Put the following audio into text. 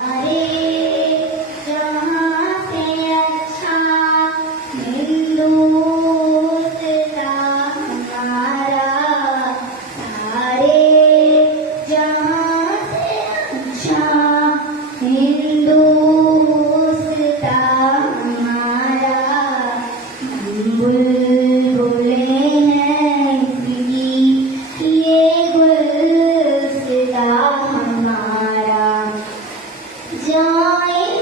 अरे जहाँ से अच्छा हिंदुस्तां हमारा, सारे जहाँ से अच्छा हिंदुस्तां हमारा। हम बुलबुलें हैं इसकी, ये गुलसिता हमारा। जाए